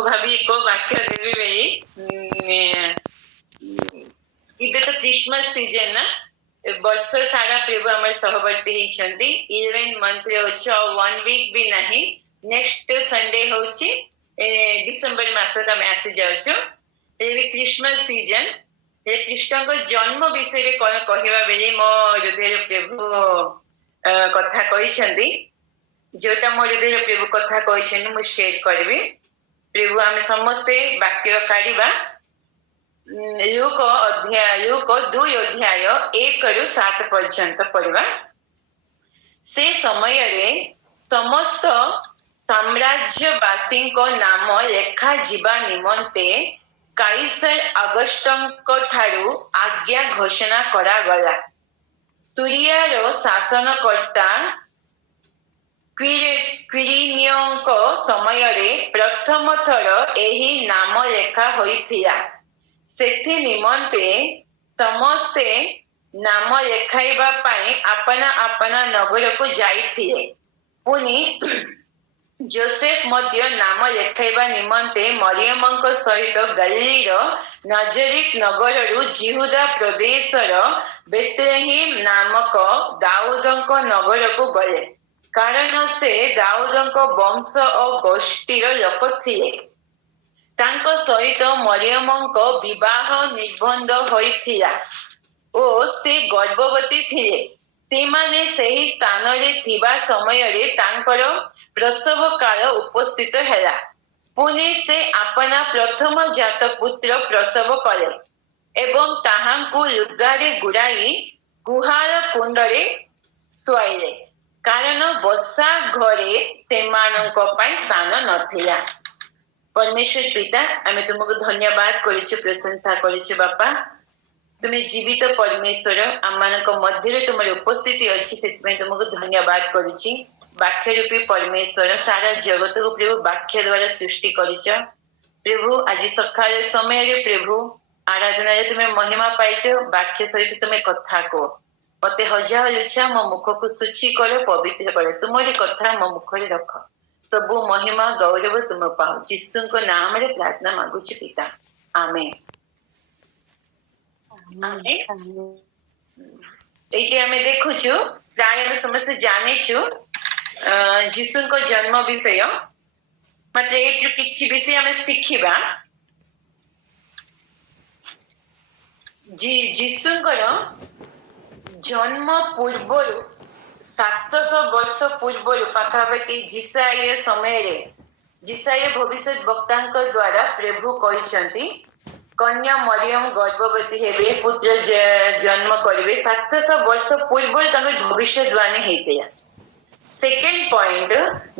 ମୁଁ ଭାବି କୋଉ ବାକ୍ୟ ଦେବି ଭାଇ। ଏବେ ତ କ୍ରିସମସ ସିଜନ ନା, ବର୍ଷ ସାରା ପ୍ରଭୁ ଆମର ସହବର୍ତ୍ତୀ ହେଇଛନ୍ତି। 11 ମନ୍ଥରେ ଅଛି ଆଉ 1 ୱିକ୍ ବି ନାହିଁ। ନେକ୍ସଟ ସଣ୍ଡେ ହଉଛି ଡିସେମ୍ବର ମାସକୁ ଆମେ ଆସି ଯାଉଛୁ। ଏବେ କ୍ରିସମସ ସିଜନ, କୃଷ୍ଣଙ୍କ ଜନ୍ମ ବିଷୟରେ କଣ କହିବା ବେଳେ ମୋ ହୃଦୟରେ ପ୍ରଭୁ କଥା କହିଛନ୍ତି। ଯୋଉଟା ମୋ ହୃଦୟରେ ପ୍ରଭୁ କଥା କହିଛନ୍ତି ମୁଁ ସେୟାର କରିବି। ପ୍ରଭୁ ଆମେ ସମସ୍ତେ ବାକ୍ୟ କାଢିବା ଲୁକ 2:1-7 ପର୍ଯ୍ୟନ୍ତ ପଢିବା। ସେ ସମୟରେ ସମସ୍ତ ସାମ୍ରାଜ୍ୟବାସୀଙ୍କ ନାମ ଲେଖାଯିବା ନିମନ୍ତେ କାଇସର ଅଗଷ୍ଟଙ୍କ ଠାରୁ ଆଜ୍ଞା ଘୋଷଣା କରାଗଲା। ସୁରିଆର ଶାସନକର୍ତ୍ତା କ୍ୱିରିନିଓଙ୍କ ସମୟରେ ପ୍ରଥମ ଥର ଏହି ନାମ ଲେଖା ହୋଇଥିଲା। ସେଥି ନିମନ୍ତେ ସମସ୍ତେ ନାମ ଲେଖାଇବା ପାଇଁ ଆପନା ଆପନା ନଗରକୁ ଯାଇଥିଲେ। ପୁଣି ଯୋସେଫ ମଧ୍ୟ ନାମ ଲେଖାଇବା ନିମନ୍ତେ ମରିୟମଙ୍କ ସହିତ ଗାଲିଲୀର ନାଜରିତ ନଗରରୁ ଜିହୁଦା ପ୍ରଦେଶର ବେଥଲେହେମ ନାମକ ଦାଉଦଙ୍କ ନଗରକୁ ଗଲେ, କାରଣ ସେ ଦାଉଦଙ୍କ ବଂଶ ଓ ଗୋଷ୍ଠୀର ଲୋକ ଥିଲେ। ତାଙ୍କ ସହିତ ମରିୟମଙ୍କ ବିବାହ ନିର୍ବନ୍ଧ ହୋଇଥିଲା ଓ ସେ ଗର୍ଭବତୀ ଥିଲେ। ସେମାନେ ସେହି ସ୍ଥାନରେ ଥିବା ସମୟରେ ତାଙ୍କର ପ୍ରସବ କାଳ ଉପସ୍ଥିତ ହେଲା। ପୁଣି ସେ ଆପନା ପ୍ରଥମ ଜାତ ପୁତ୍ର ପ୍ରସବ କଲେ ଏବଂ ତାହାଙ୍କୁ ଲୁଗାରେ ଗୁଡ଼ାଇ ଗୁହାଳ କୁଣ୍ଡରେ ଶୁଆଇଲେ, କାରଣ ବସା ଘରେ ସେମାନଙ୍କ ପାଇଁ ସ୍ଥାନ ନଥିଲା। परमेश्वर पिता आमे तुमको धन्यवाद करुछु, प्रशंसा करुछु। बापा तुम जीवित परमेश्वर, आम मध्य तुम उपस्थिति अच्छी से तुमको धन्यवाद करुछि। वाक्य रूपी परमेश्वर सारा जगत को प्रभु वाक्य द्वारा सृष्टि करिछ। प्रभु आज सकाळ समय प्रभु आराधना तुम्हें महिमा पाइछ। वाक्य सहित तुम्हें कथा को मते हजार इच्छा मो मुख को शुचि कर, पवित्र कर। तुम्हारी कथा मो मुखरे रख। सबु महिमा गौरव तुम पाओ। यीशु को नाम रे प्रार्थना मांगुछि पिता, आमेन। एटी आमे देखुछु, प्राय आमे समस्त जानिछु यीशु को जन्म विषय। मतलब एटु किछि विषय आमे शिखिबा। यीशुଙ୍କର जन्म पूर्व 700 वर्ष पूर्व पाखापाखि जिसाई समय जिसाई भविष्य वक्ता द्वारा प्रभु कहते कन्या मरियम गर्भवती हेबे, पुत्र जन्म करेंगे। 700 वर्ष पूर्व भविष्यवाणी होता। सेकेंड पॉइंट,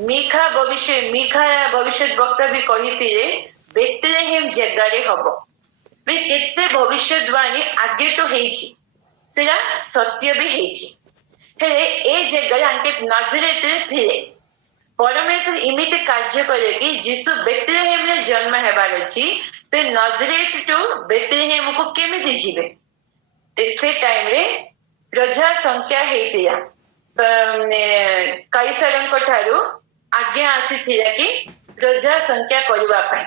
मीखा भविष्य वक्ता भी कहते बेथलेहेम जगह हम केते भविष्यवाणी आगे तो सेटा सत्य भी ए जगह आंके नाजरेत थे। परमेश्वर इमित कार्य करे कि यीशु बेथलेहेम रे जन्म हेबार अछि। से नाजरेत टू बेथलेहेम को केमिति जिवे? से टाइम रे प्रजा संख्या हेतिया कैसरंक ठारू आज्ञा आसीथिला कि प्रजा संख्या करबा पय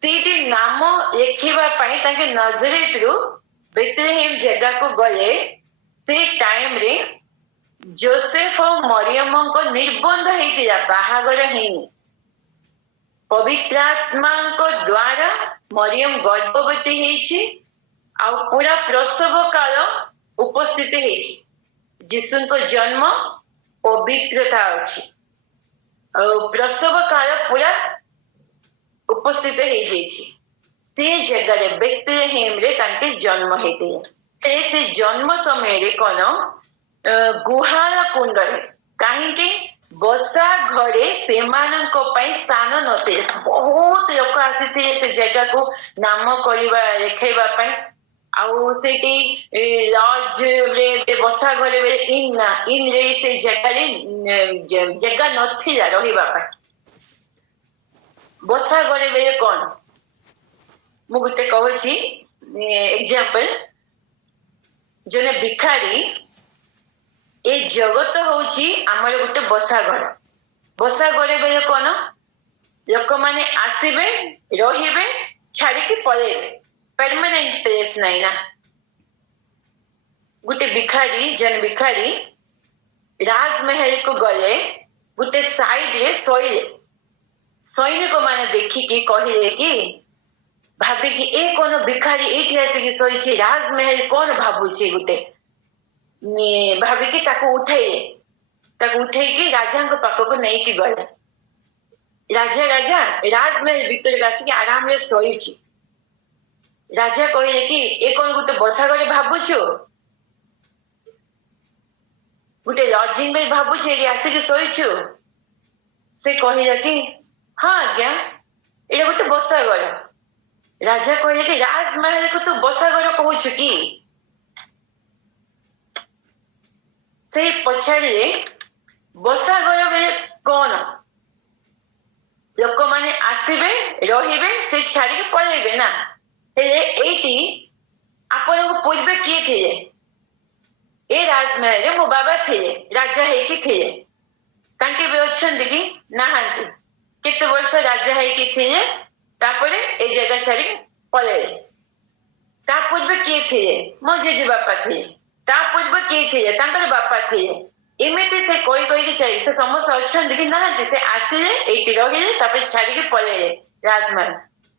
सीटी नाम लेखिबा पय ताके नाजरेत रु बेथलेहेम जगह को गले। से टाइम रे जोसेफ और मरियम को निर्बंध हेतिला, बाहागर हेनी। पवित्र आत्मा को द्वारा मरियम गर्भवती हेछि आ पूरा प्रसव काल उपस्थित हेछि। यीशु को जन्म पवित्रता अछि और प्रसव काल पूरा उपस्थित हे जेछि। से जगह रे बेथलेहेम रे तांके जन्म हेते। से जन्म समय रे कोन गुहाल कुंड रे, काहेकि बसा घरे सेमानक पई स्थान नते। बहुत लोक आसीथिले से जगह को नाम करिबा लेखैबा पई। आउ सेटी लॉज रे बसा घरे इन रे से जगह नथिला रहिबा पई। बसा घरे बेले कोन मु गुटे कहूची एग्जांपल, जने भिखारी ए जगत होची हमर गुटे बसा घर। बसा घरे बेले कोन लोक माने आसबे रहिबे छाड़िकी पलैबे परमानेंट प्लेस नहीं ना गोटे भिखारी जन भिखारी राजमहल को गले गोटे साइड रे सोइले सैनिक माने देखिकी कहले कि भाभी कि ए कोन भिखारी एठी आसिकी सोइछि राजमहल कोन भाबुछि गोटे भाभी कि ताको उठेकी राजा को पाखको नहीं कि गले राजा राजा राजमहल भीतर आसिकी आराम रे सोइछि राजा कहले कि ए कोन गोटे बसा गले भाबुछु गोटे लॉजिंग में भाबुछु कि आसिकी सोइछु से कहले कि हाँ आज्ञा ये गोटे बसा गल राजा कहले कि राजमहल को तू बसा गल कहूछु कि से पछाड़े बसा गल बेले कौन लोक माने आसबे रहिबे से छाड़ी पलैबे ना एटी आपण को पूर्वे किए थे ए राजमहल रे मो बाबा थे राजा है कि थे तांके बे अछंदी कि नाहांती केते वर्ष राजा है कि थे तापरे ए जगह छाड़ी पले ता पूर्वे किए थे मो जेजे बापा थे ता पूर्वे किए थे तांकर बापा थे एमिति से कोई कोई की चाहिए से समस्त अछंदी कि नाहांती से आसिले एटी रहिले तापरे छाड़ी के पले राजमहल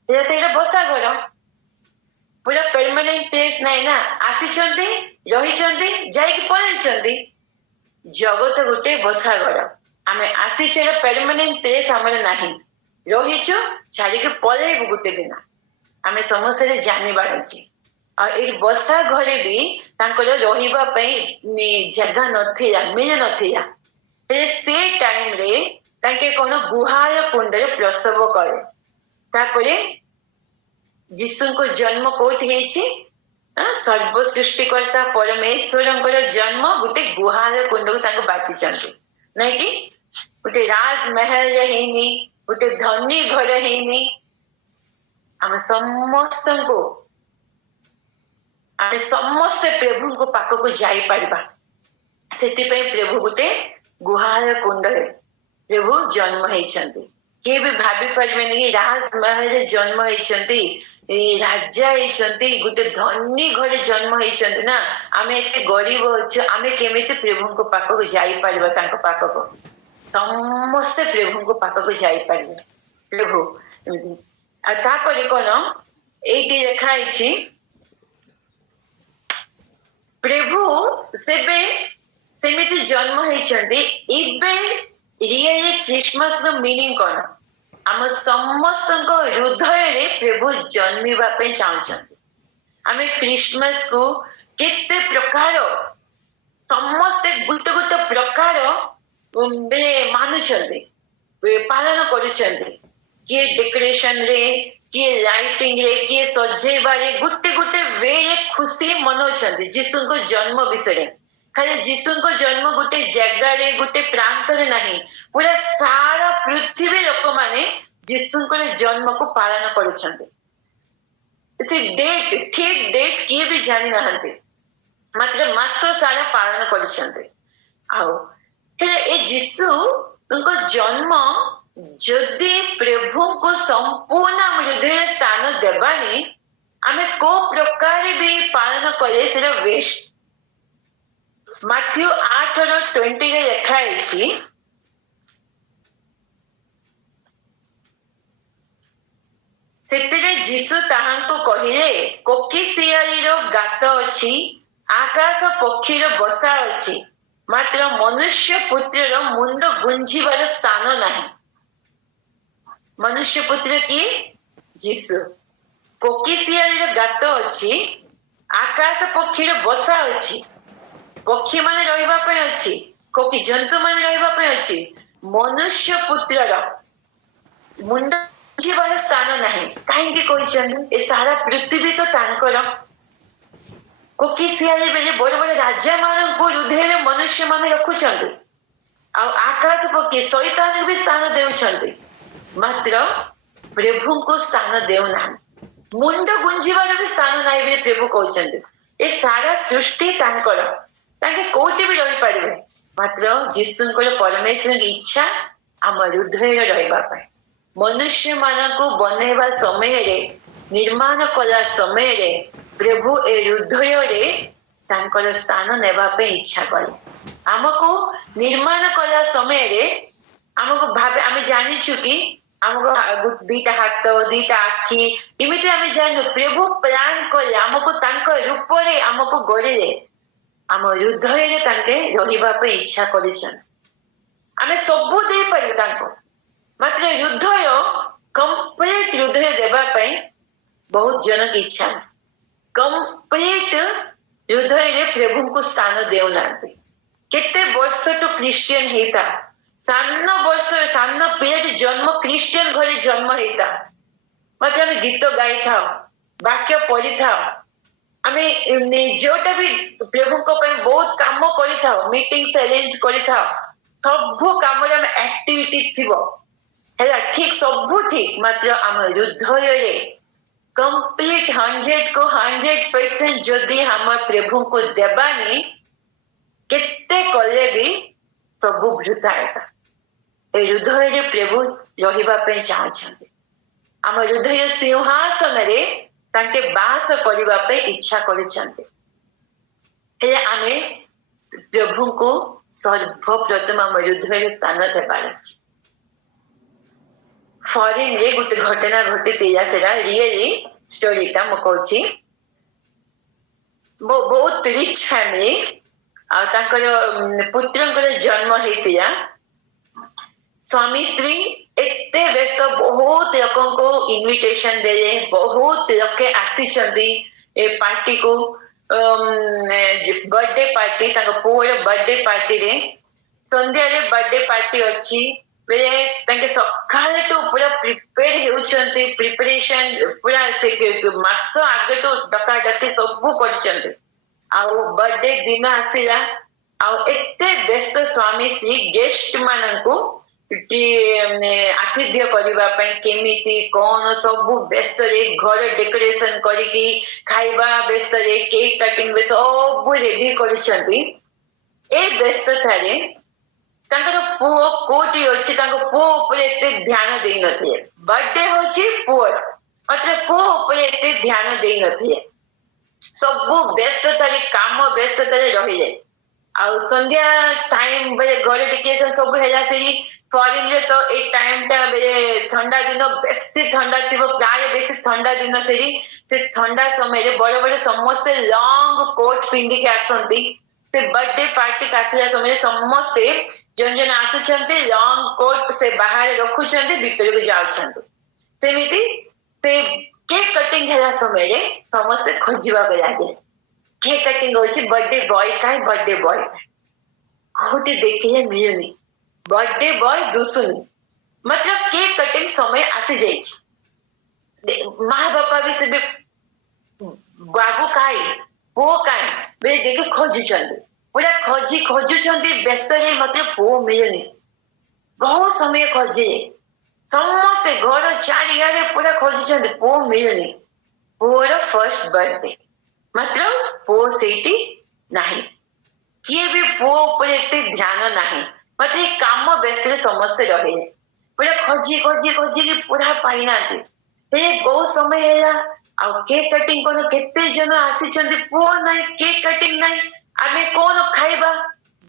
ये तेरा बसा घर पूरा परमानेंट प्लेस नहीं ना आसी रही जाइक पलैंती जगत गोटे बसा घर आम आसी परमानेंट प्लेस आमर ना रहीचु छाड़ी पलैबू गोटे दिन आम समस्या जानवर अच्छे और बसा घरे भी जगह नथिला मिल नथिला से टाइम रे तांके कौन गुहार कुंड प्रसव करे तापरे जीशु को जन्म कोठी सर्व सृष्टिकर्ता परमेश्वर जन्म गोटे गुहार कुंड को बाची नहीं कि गोटे राजमहल हेनी गोटे धनी घर हेनी आम समस्त को आम समस्ते प्रभु को पाख को जाई पारिबा सेति पे प्रभु गोटे गुहार कुंड प्रभु जन्म हेचंती किए भी भाभी पारिबेनी कि राजमहल रे जन्म हेचंती राजा हेचंती गोटे धनी घरे जन्म हेचंती ना आमे एते गरीब अछि आमे केमिति प्रभु को पाख को जाई पारिबा तांको पाख को समस्त प्रभु को पाख को जाई पारिबे प्रभु आ तापरे कोन एटी लेखा अछि प्रभु सेबे सेमिति जन्म हेचंती इबे रियली क्रिसमस रो मीनिंग कोन आम समस्त हृदय रे प्रभु जन्मिबा पे चाहछंती आमे क्रिसमस को केते प्रकार समस्त गुटे गुटे प्रकार बे मानुछंती पालन करूछंती किए डेकोरेशन रे किए लाइटिंग रे किए सजेबा रे गुटे गुटे वे खुशी मनोछंती जीशु को जन्म विषय खाली जीशु को जन्म गोटे जगह रे गोटे प्रांत रे नहीं पूरा सारा पृथ्वी लोक माने जीशु को जन्म को पालन करूछंती से डेट ठीक डेट किए भी जानी नहंती मात्र मास सारा पालन करूछंती आउ ए जीशु उनको जन्म जदि प्रभु को संपूर्ण हृदय स्थान देवानी आमे को प्रकार भी पालन करे से वेस्ट माथ्यू 8:20 रे लिखा है सेतिरे जीसु ताहांको कहिले कोकिसियाली रो गात अछि आकाश पक्षी रो बसा अछि मात्र मनुष्य पुत्र रो मुंड गुंजिबार स्थान नाही मनुष्य पुत्र की जीसु कोकिसियाली रो गात अछि आकाश पक्षी रो बसा अछि पक्षी माने रहिबा पे अछि कोकी जंतु माने रहिबा पे अछि मनुष्य पुत्र रो मुंड जीवन स्थान नहीं कहीं कहते सारा पृथ्वी तो तांकर कोकिसियाली बेले बड़े बड़े राजा मान को हृदय मनुष्य मान रखुंट आकाश पक्षी शैतान भी स्थान देउछंती मात्र प्रभु को स्थान देउना मुंड गुंजिबार भी स्थान नहीं भी प्रभु कहते ए सारा सृष्टि तांकर तांके कोठी भी रही पारिबे मात्र जीशुंकर परमेश्वर की इच्छा आम हृदय रहिबा पाए मनुष्य मान को बनवा समय निर्माण कला समय प्रभु ए हृदय स्थान नेबापे इच्छा कले आमको निर्माण कला समय आमको भावे आम जानिछु कि आमको दीटा हाथ दीटा आखि इमिति आम जानु प्रभु प्लान कले आमको तांको रूप रे आमको गढ़िले आम हृदय रे तांके रहिबा पे इच्छा करिछन आमे सबु दे पारि तांको मात्र हृदय कंप्लीट हृदय देबा पे बहुत जन की इच्छा कंप्लीट हृदय रे प्रभु को स्थान देउनांती केते वर्ष तो क्रिश्चियन हेता सान्न वर्ष सान्न पिलाटी जन्म क्रिश्चियन घरे जन्म हेता मात्र आमे गीत गाई था वाक्य पढ़ी था आमे जोटा भी प्रभु को पे बहुत काम करि था मीटिंग्स अरेंज करि था सब काम रे आमे एक्टिविटी थिबो हैला ठीक सब ठीक मात्र आम हृदय रे कंप्लीट 100 को 100% जदि हम प्रभु को देबानी केते कले भी सब वृथा एता ए हृदय रे प्रभु रहिबा पे चाहछन्ते आम हृदय सिंहासन रे तांके बास करिबा पे इच्छा करिछन्ते हे आमे प्रभु को सर्वप्रथम आम हृदय स्थान देबार अछि फॉरेन रे गुटे घटना घटितिला सेरा रियली स्टोरीटा म कहूची बहुत रिच फैमिली आ तांकर पुत्रंकर जन्म हेतिया स्वामी स्त्री एते व्यस्त बहुत लोकों को इनविटेशन देले बहुत लोके आसीचंदी ए पार्टी को बर्थडे पार्टी तांको पूरा बर्थडे पार्टी रे संध्या रे बर्थडे पार्टी अछि बेले तांके सकाले तो पूरा प्रिपेयर हेउचंती प्रिपरेशन पूरा से मास आगे तो डका डकी सब करचंती आ बर्थडे दिन आसीला आ एते व्यस्त स्वामी स्त्री गेस्ट माननको आतिथ्य करबा पई केमिति कोन सब व्यस्त रे घर डेकोरेशन करिकी खाइबा व्यस्त रे केक कटिंग बे सब रेडी करिसंती ए व्यस्त थारे तांकर पुओ कोटी अछि तांको पुओ ऊपर एते ध्यान देई नथिए बर्थडे होछि पुओ मतलब पुओ ऊपर एते ध्यान देई नथिए सब व्यस्त थारे काम व्यस्त थारे रहि जाय आ संध्या टाइम बे घर डेकोरेशन सब हेला सेरी फॉरेन रे तो एक टाइम टा बे ठंडा दिन बेसी ठंडा थिबो प्राय बेसी ठंडा दिन सेरी से ठंडा समय रे बड़े बड़े समस्त लॉन्ग कोट पिंदी के आसंती से बर्थडे पार्टी कासिया समय समस्त जन जन आसुछंती लॉन्ग कोट से बाहर रखुछंती भीतर को जाउछंती सेमिति से केक कटिंग हेला समय रे समस्त खोजिबा को लागे केक कटिंग होछि बर्थडे बॉय काय बर्थडे बॉय कोटी देखिए मिलनी बर्थडे बॉय दुसुन मतलब केक कटिंग समय आसी जाई माँ बापा भी से बाबू काय पुओ काय बे देखे खोजी चंदी पूरा खोजुचंदी व्यस्त रे मतलब पुओ मिलनी बहुत समय खोजे समस्त घर चारियारे पूरा खोजुचंदी पुओ मिलनी पुओर फर्स्ट बर्थडे मतलब पुओ सेठी नाही किए भी पुओ ऊपर एते ध्यान नाही मते काम व्यस्त समस्त रहे पूरा खोजी कि पूरा पाइना हे बहुत समय हैला आ केक कटिंग कोन केते जन आसी चंदी पुओ नाही केक कटिंग नाही आमे कोन खाइबा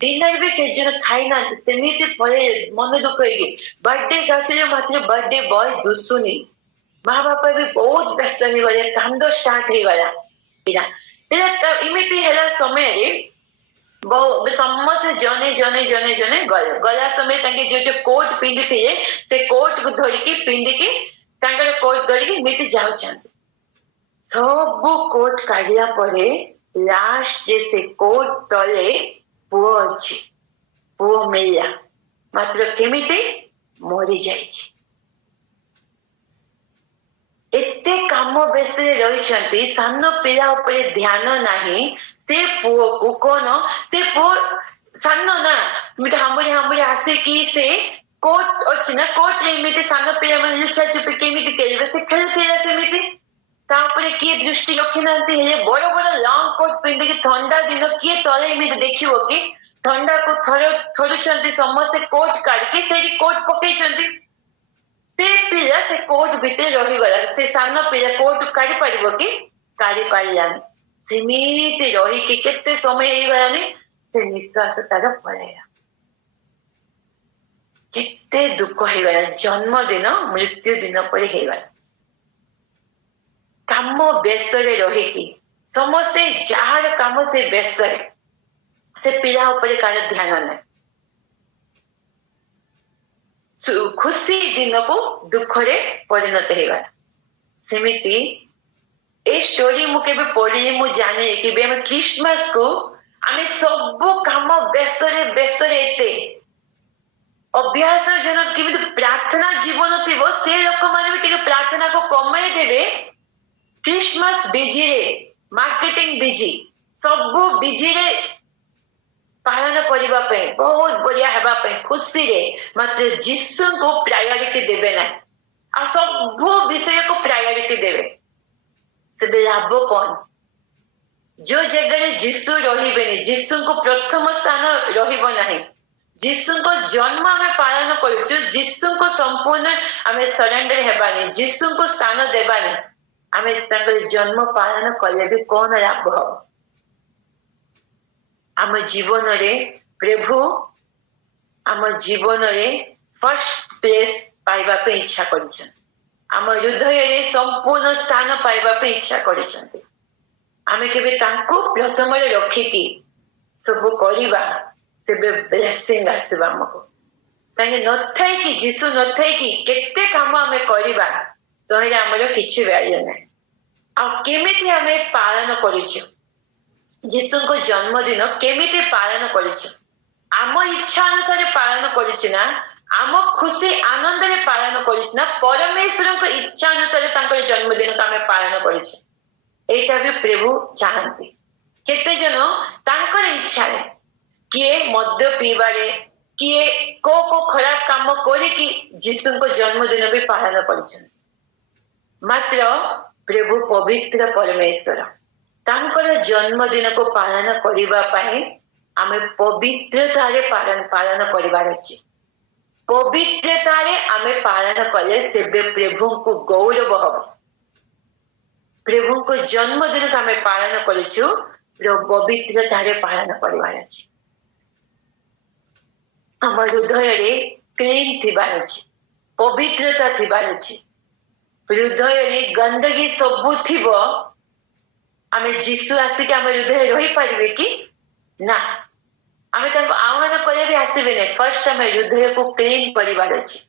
डिनर भी के जन खाइना सेमिति परे मन दुख होगी बर्थडे कासे मात्र बर्थडे बॉय दुसुनी माँ बापा भी बहुत व्यस्त हो गए कांदो स्टार्ट हो गया बिना बिना इमिति हैला समय रे समस्त जने जने जने जने गला समय तांके जो कोट पिंदी थे से कोट को धरिकी पिंदी की तांकर कोट धरिकी मिति जाउछन सब कोट काढिया परे लास्ट जे से कोट तले पुओ अछि पुओ मिला मात्र केमिति मरि जाइछि एते काम व्यस्त रही सान पिला उपरे ध्यान नाही से पुओ को कोन से पुओ सान ना मिटे हमरे हमरे आसे की से कोट अछि ना कोट रे मिटे सान पिला मन लुचा चुपी केमिति केले से खेलते सेमिति तापरे की दृष्टि रखि नांती हे बड़ बड़ लॉन्ग कोट पिंदी की ठंडा दिन की तले मिटे देखिबो की ठंडा को थोड़ुचंती समस्त कोट काढ के सेरी कोट पकई चंती से पिला से कोर्ट भितर रहीगला से सान पिला कोर्ट काढ़ी पार कि काढ़ी पारानी सेमती रही केते समय गलानी से निश्वास तार पलैला केते दुख होगला जन्मदिन मृत्यु दिन पर होगला काम व्यस्त रही समस्ते जार काम से व्यस्त से पिला उपरे कार ध्यान ना खुशी दिन को दुख रे परिणत होगला सेमिति ए स्टोरी मु केबे पढ़ी मु जाने कि बे हम क्रिसमस को आमे सब काम व्यस्त रे एते अभ्यास जन कि प्रार्थना जीवन थी से लोक माने भी टिके प्रार्थना को कमाई देबे क्रिसमस बिजी रे मार्केटिंग बिजी सब बिजी रे पालन करबा पे बहुत बढ़िया हेबा पे खुशी रे मात्र जीसु को प्रायोरिटी देबे ना आ सब विषय को प्रायोरिटी देबे से लाभ कौन जो जगह जीसु रहिबेनी जीसु को प्रथम स्थान रहिबो नाही जीसु को जन्म आमे पालन करूछु जीसु को संपूर्ण आमे सरेंडर हेबानी जीसु को स्थान देबानी आमे तांकर जन्म पालन कले भी कौन लाभ हो आम जीवन रे प्रभु आम जीवन रे फर्स्ट प्लेस पाइबा पे इच्छा करिछन आम हृदय रे संपूर्ण स्थान पाइबा पे इच्छा करिछन आमे केबे तांको प्रथम रे रखी की सब करिबा सेबे ब्लेसिंग आसीबा हमको तांगे नथाई कि जीसु नथाई कि केते काम आमे करिबा तोहे हमरो किछि वैल्यू नै आ केमिति आमे पालन करिछु जीसु को जन्मदिन केमिति पालन करिछु आम इच्छा अनुसार पालन करिछु ना आम खुशी आनंद रे पालन करिछु ना परमेश्वर को इच्छा अनुसार तांकर जन्मदिन को आमे पालन करिछु एटा भी प्रभु चाहंती केते जन तांकर इच्छा रे किए मद्य पीबारे किए को खराब काम करे कि जीसु को जन्मदिन भी पालन करिछु मात्र प्रभु पवित्र परमेश्वर तांकर जन्मदिन को पालन करिबा पाए आमे पवित्रता रे पालन करिबार अछि पवित्रता रे आमे पालन कले सेबे प्रभु को गौरव हबो प्रभु को जन्मदिन को आमे पालन करिछु पवित्रता रे पालन करिबार अछि हमर हृदय रे क्लीन थिबार अछि पवित्रता थिबार अछि हृदय रे गंदगी सब थिबो आमे जीसु आसी के आमे हृदय रही पारिबे कि ना आमे ताको आह्वान करे भी आसीबे ने फर्स्ट आमे हृदय को क्लीन परिवार अछि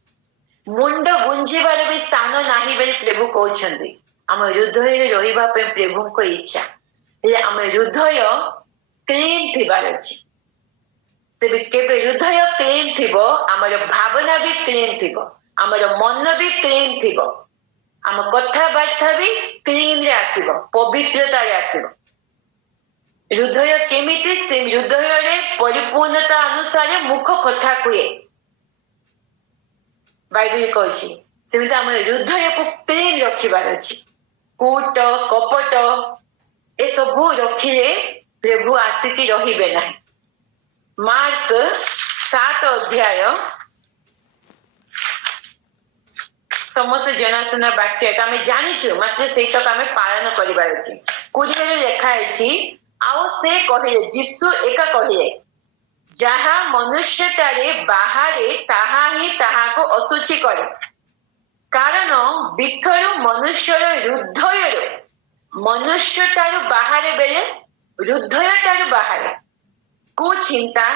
मुंड गुंजिबार भी स्थान नाही बेली प्रभु कहउछंदी आमे हृदय रे रहिबा पे प्रभु को इच्छा ए आमे हृदय क्लीन थिबार अछि से केबे हृदय क्लीन थिबो हमर भावना भी क्लीन थिबो हमर मन भी क्लीन थिबो आम कथा बार्ता भी क्लीन रे आसीबो पवित्रता रे आसीबो हृदय केमिति से हृदय रे परिपूर्णता अनुसार मुख कथा कुए बाइबल कहछि सेमिति आम हृदय को क्लीन रखिबार अछि कूट कपट ए सब रखिले प्रभु आसिकी रहिबे नाही मार्क 7 अध्याय समस्त जनाशुना वाक्य आम जानिछु मात्र सेटक आम पालन करिबार अछि कुरियर लेखा अछि आउ से कहिले जीसु एका कहिले जहा मनुष्यतारे बाहरे ताहा ही ताहा को असुचि करे कारण बिथरु मनुष्यर हृदय मनुष्यतारु बाहरे बेले हृदयतारु बाहरे कुचिंता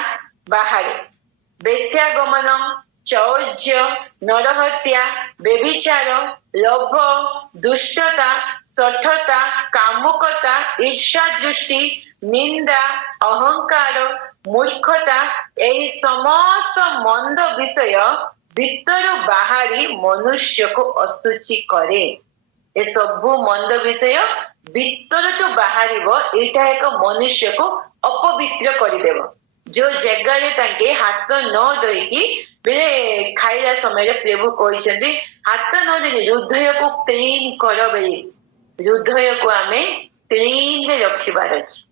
बाहरे बेश्यागमन चौर्य नरहत्या व्यभिचार लोभ दुष्टता सठता कामुकता ईर्षा दृष्टि निंदा अहंकार मूर्खता एही समस्त मंद विषय भीतर बाहरी मनुष्य को असुचि करे ए सब मंद विषय भीतर तो बाहर एटा एक मनुष्य को अपवित्र करदेव जो जगह तांके हाथ न धोईकी बेले खाइला समय प्रभु कहते हाथ न दे हृदय को क्लीन कर बेले हृदय को आमे क्लीन रे रखिबार अछि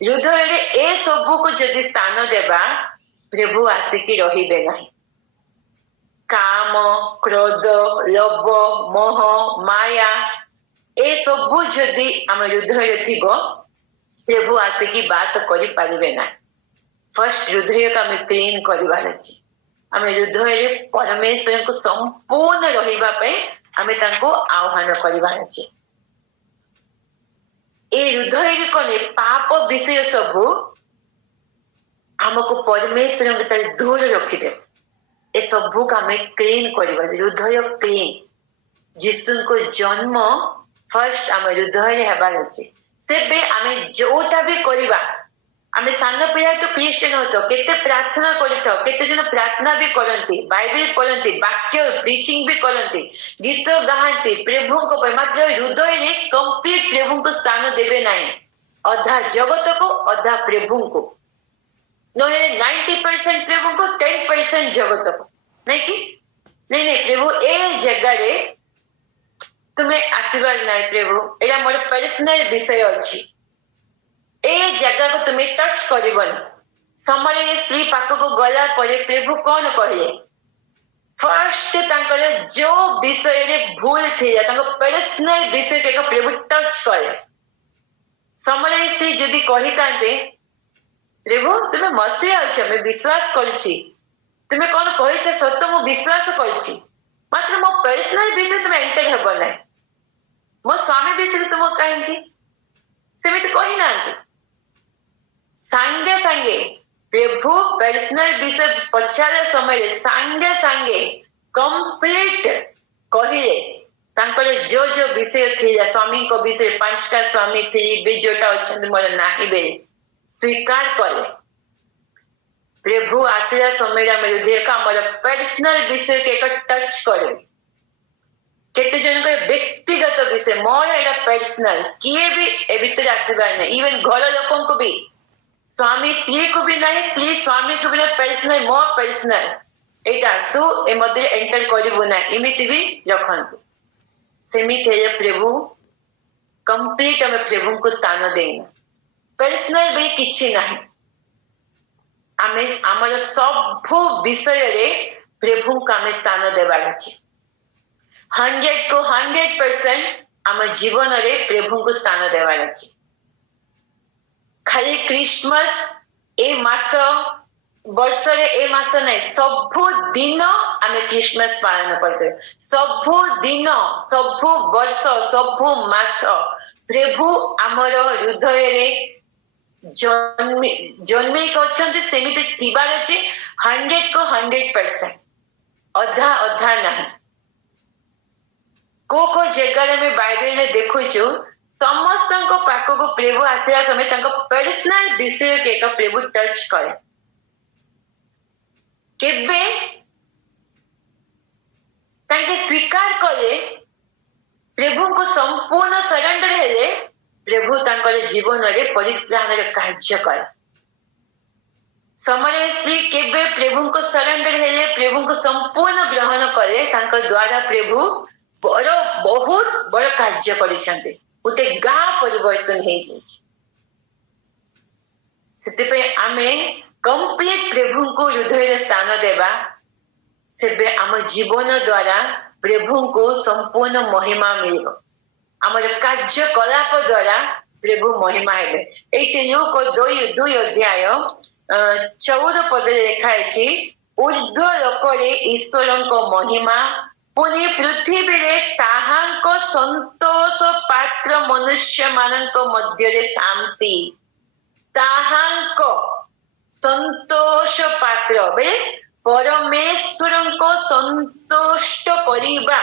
हृदय रे ए सब को जदि स्थान देबा प्रभु आसिकी रहिबे नाही काम, क्रोध, लोभ, मोह, माया ए सबू जदि आम हृदय थिब प्रभु आसिकी बास करि पारिबे ना। फर्स्ट हृदय को आम क्लीन करिवार अछि। आम हृदय परमेश्वर को संपूर्ण रहिबा पे आमे तांको आह्वान करिवार अछि। ए हृदय कोने पाप विषय सबू आमको परमेश्वर के दूर रखिदे। ए सबू को आम क्लीन करिबा हृदय क्लीन। जीसु को जन्म फर्स्ट आम हृदय हेबार अछि। सेबे आमे जोटा भी करिबा आमे सान पिला तो क्रिश्चियन होतो केते प्रार्थना करितो केते जन प्रार्थना भी करंती बाइबल पढ़ंती वाक्य प्रीचिंग भी करंती गीत गाहंती प्रभु को मात्र हृदय रे कंप्लीट प्रभु को स्थान देबे नाही। अधा जगत को अधा प्रभु को नहे 90% प्रभु को 10% जगत को नहीं कि नहीं नहीं प्रभु ए जगह रे तुम्हें आशीर्वाद नहीं प्रभु एरा मोर पर्सनल विषय अछि। ए जगह को तुम्हें टच करिबनी। समय स्त्री पाख को गला परे प्रभु कौन कहे फर्स्ट तांकर जो विषय रे भूल थी तांको पर्सनल विषय के प्रभु टच करे। समय स्त्री जदि कहि तांते प्रभु तुम्हें मसीहा अछि मैं विश्वास करछि तुम्हें कौन कहिछ सत्य मु विश्वास करछि मात्र मो पर्सनल विषय तुम्हें एंटर हेबो नै मो स्वामी विषय तुम कहीं सेमित कही ना सांगे सांगे प्रभु पर्सनल विषय पचार समय सांगे सांगे कंप्लीट कहिले तांकर जो जो विषय थी स्वामी को विषय 5टा स्वामी थी बेजोटा अछन मोर नाही बे स्वीकार करे। प्रभु आसिया समय में हृदय का मोर पर्सनल विषय के एक टच करे। केते जन को व्यक्तिगत विषय मोर एटा पर्सनल किए भी ए भीतर आसीबा नै इवन घर लोगों को भी स्वामी स्त्री को भी नहीं स्त्री स्वामी को भी नहीं पर्सनल मोर पर्सनल एटा तू ए मध्य एंटर करिबो ना इमिति भी रखंतु सेमिति है प्रभु कंप्लीट हम प्रभु को स्थान देना पर्सनल भी किछि नहीं आमे हमर सब विषय रे प्रभु को आमे स्थान देबार अछि। 100 को 100% आम जीवन रे प्रभु को स्थान देवार अछि। खाली क्रिसमस ए मास वर्ष रे ए मास नै सबु दिन आमे क्रिसमस पालन करते सबु दिन सबु वर्ष सबु मास प्रभु आमर हृदय रे जन्मे को अछंती सेमिति थिबार अछि 100 को 100% अधा अधा नहीं। को जगह में बाइबल में देखु समस्त पाख को प्रभु आसिया समय पर्सनल विषय के एक प्रभु टच करे केबे तांके स्वीकार करे प्रभु को संपूर्ण सरेंडर हेले प्रभु तांकर जीवन रे परित्राण रे कार्य करे। समय स्त्री केबे प्रभु को सरेंडर हेले प्रभु को संपूर्ण ग्रहण करे तांकर द्वारा प्रभु बड़ बहुत बड़ कार्य करिसेंते उते गाँ परिवर्तन हे जाइछ। सेते पे आमे कंप्लीट प्रभु को हृदय रे स्थान देबा सेबे आम जीवन द्वारा प्रभु को संपूर्ण महिमा मिलिबो। आमर कार्य कलाप द्वारा प्रभु महिमा हेबे। एते लूक 2 अध्याय 14 पद लिखा है ऊर्ध्व लोक रे ईश्वरଙ୍କ महिमा पुनि पृथ्वी रे ताहांक संतोष पात्र मनुष्य मानक मध्य रे शांति ताहांक संतोष पात्र बे परमेश्वरଙ୍କ संतुष्ट करिबा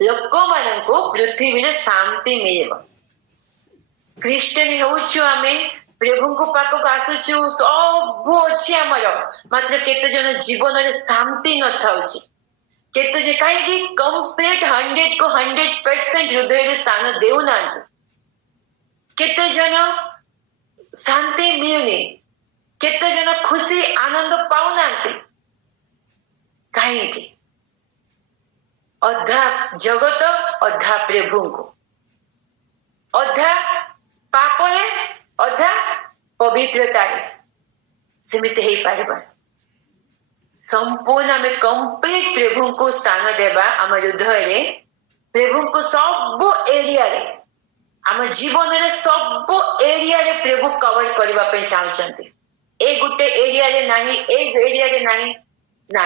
लोक मानक पृथ्वी रे शांति मिलेबा। क्रिश्चियन होउछु आमे प्रभु को पाक को आसुछु सब अछि हमर मात्र केते जन जीवन रे शांति न थाउछि केते जे काहे कि कंप्लीट 100 को 100% हृदय रे स्थान देउ ना केते जन शांति मिलुनी केते जन खुशी आनंद पाउ नांती काहे कि अधा जगत अधा प्रभु को अधा पापरे अधा पवित्रता सेमिति हे पारिबा। संपूर्ण आम कंप्लीट प्रभु को स्थान देवा आम हृदय प्रभु को सब एरिया रे आम जीवन रे सब एरिया रे प्रभु कवर करने चाहते ए गुटे एरिया रे नहीं एक एरिया रे नहीं ना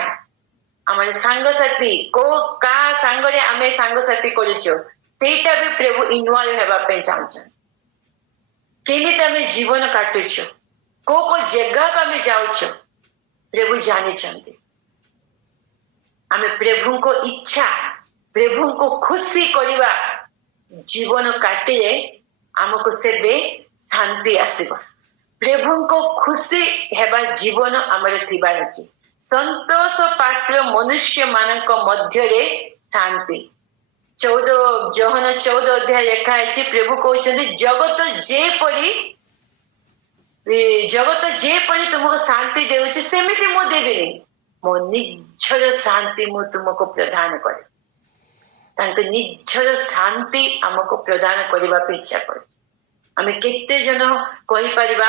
आम सांगसाथी को का सांगरे आम सांगसाथी करूचो सेटा भी प्रभु इनवॉल्व हेबा चाहते केमी आम जीवन काटुचो को जगह को आम जाऊछ प्रभु जानी चाहते आम प्रभु को इच्छा प्रभु को खुशी करवा जीवन काटिले आमको सेबे शांति आसीबो प्रभु को खुशी हेबा जीवन आमर थिबार अछि संतोष पात्र मनुष्य मानक मध्य रे शांति 14 जोहन 14 अध्याय लिखा है प्रभु कहते जगत जे परी तुमको शांति देउछि सेमिति मो देबिनी मो निजर शांति मो तुमको प्रदान करे तांके निजर शांति हमको प्रदान करबा पे इच्छा करे आमे केते जन कहि परिबा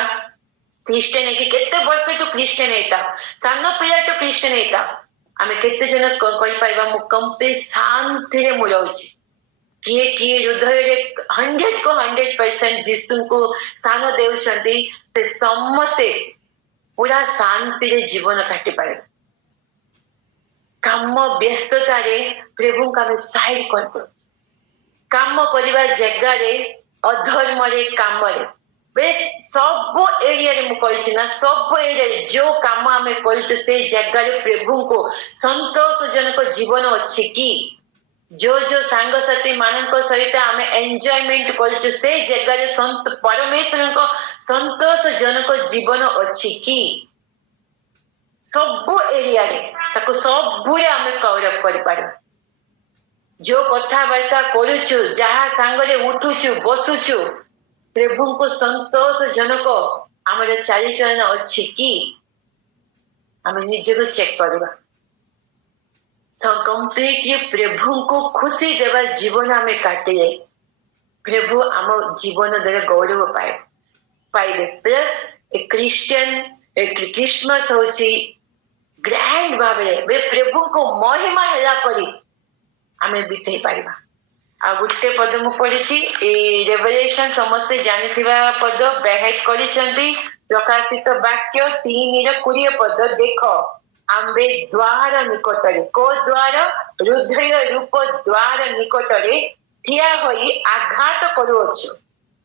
क्रिश्चियन के केते वर्ष तो क्रिश्चियन हेता सान पिया तो क्रिश्चियन हेता आमे केते जन कहि परिबा मु कंप्लीट शांति रे मु रहउछि किए हृदय रे 100 को 100% जिसु को स्थान देउछंती से समस्त पूरा शांति रे जीवन काटि पाए काम व्यस्तता रे प्रभु का साइड कर दो काम करवा जगह रे अधर्म रे काम रे बेस सब एरिया रे मु कहि ना सब एरिया रे जो काम आमे करिछ से जगह रे प्रभु को संतोषजनक जीवन अछि कि जो सांग साथी मानक सहित आमे एन्जॉयमेंट करिछ से जगह रे संत परमेश्वर को संतोषजनक जीवन अछि कि सब एरिया रे ताको सब आमे कवर अप करि पारो जो कथा वार्ता करूछु जहा सांगरे उठुछु बसुछु प्रभु को संतोषजनक आमर चारिचरण अछि कि आमे निजे को चेक करबा सो कंप्लीटली प्रभु को खुशी देवा जीवन आमे काटिले प्रभु आम जीवन द्वारा गौरव पाइबे प्लस ए क्रिश्चियन क्रिसमस होची ग्रैंड भावे वे प्रभु को महिमा हेला परी आमे बितै पारिबा आ गुटे पद मु पढिछि ए रेवलेशन समस्त जानिथिबा पद ब्रैकेट करिसंती प्रकाशित वाक्य 3:20 पद देखो आम्बे द्वार निकटरे को द्वार हृदय रूप द्वार निकटरे ठिया होई आघात करूअछु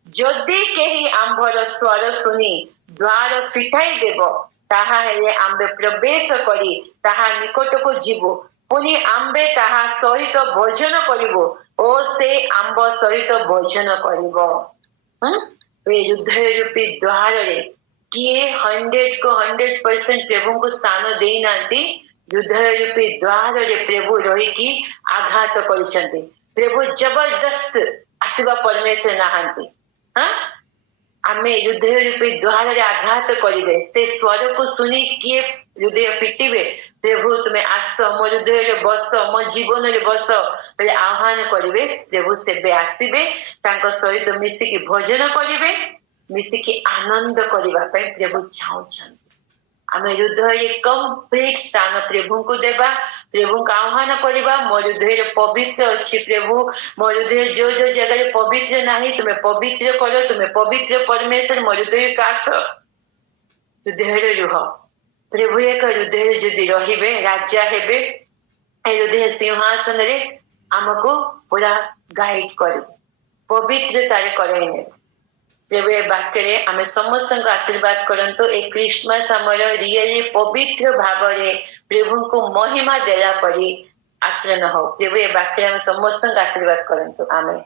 जदि केही आंभर स्वर सुनी द्वार फिटाई देबो ताहा हेले आम्बे प्रवेश करी ताहा निकट को जीवो पुनि आम्बे ताहा सहित भोजन करिवो ओ से आंब सहित भोजन करिवो हृदय रूपी द्वार रे किए 100 को 100% प्रभु को स्थान देई नांती हृदय रूपी द्वार रे प्रभु रही की आघात करिसंती प्रभु जबरदस्त आसीबा परमेश्वर नाहांती हां आमे हृदय रूपी द्वार रे आघात करिवे से स्वर को सुनी किए हृदय फिटिबे प्रभु तुम्हें आस मो हृदय रे बस मो जीवन रे बस बेले आह्वान करिवे प्रभु सेबे आसीबे तांको सहित मिसिकी भोजन करिवे मिसिकी आनंद करबा पे प्रभु चाहछन आमे हृदय रे कंप्लीट स्थान प्रभु को देबा प्रभु का आह्वान करबा मो हृदय रे पवित्र अछि प्रभु मो हृदय जो जगह रे पवित्र नाही तुम्हें पवित्र करो तुम्हें पवित्र परमेश्वर मो हृदय कास हृदय रे रुह प्रभु एक हृदय जदि रहिबे राजा हेबे हृदय सिंहासन रे हमको पूरा गाइड करे पवित्रता रे करे प्रभु ए वाक्य रे आमे समस्त को आशीर्वाद करंतो ए क्रिसमस हमर रियली पवित्र भाव रे प्रभु को महिमा देला परी आचरण हो प्रभु ए वाक्य रे आमे समस्त को आशीर्वाद करंतो आमेन।